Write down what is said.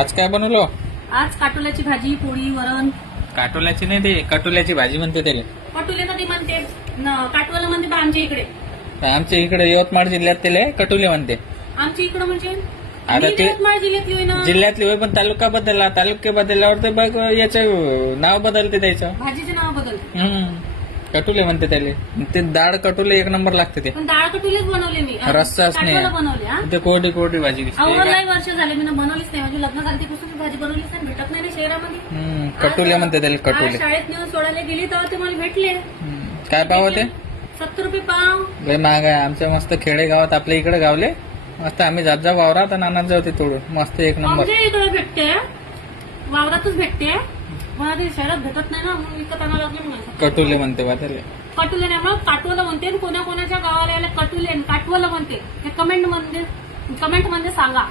आज काय बनवलं? आज काटोल्याची भाजी, पोळी, वरण. काटोल्याची नाही, ते कटोल्याची भाजी म्हणते त्याला. कटोले कधी म्हणते काटोला म्हणते बा आमच्या इकडे. आमच्या इकडे यवतमाळ जिल्ह्यात त्याला कटोले म्हणते. आमच्या इकडे म्हणजे आता मी ते यवतमाळ जिल्ह्यातली होई ना. जिल्ह्यातली होय, पण तालुका बदलला. तालुके बदलल्यावर ते बघ याचं नाव बदलते त्याचं. भाजीचे नाव बदल. कटोले म्हणते त्याला. ते डाळ कटोले एक नंबर लागते ते. पण डाळ कटोलेच बनवले मी. रस्साच नाही. काटोला बनवले. हा ते कोरडी कोरडी भाजी दिसते. लई वर्ष झाले मी बनवलीच नाही. म्हणजे लग्न झालं तेपासून भाजी बनवलीच नाही. भेटत नाही ना शहरामध्ये. कटोले म्हणते त्याला, आज कटोले. शाळेत नेऊन सोडायला गेली तेव्हा ते मला भेटले. काय पाव होते? 70 रुपये पाव. लय महाग आहे. आमच्या मस्त खेडेगावात आपल्या इकडे गावले मस्त आम्ही जात जा वावरात आणि आणत जाऊ ते तोडून. मस्त एक नंबर. आमच्या इकडे भेटते, वावरातच भेटते. मला ते शहरात भेटत नाही ना, म्हणून विकत आणावं लागले मला. कटोले म्हणते बा त्याला. कटुले नाही मग काटवलं म्हणते. आणि कोणाकोणाच्या गावाला याला कटुले काटवलं म्हणते. हे कमेंट मध्ये सांगा.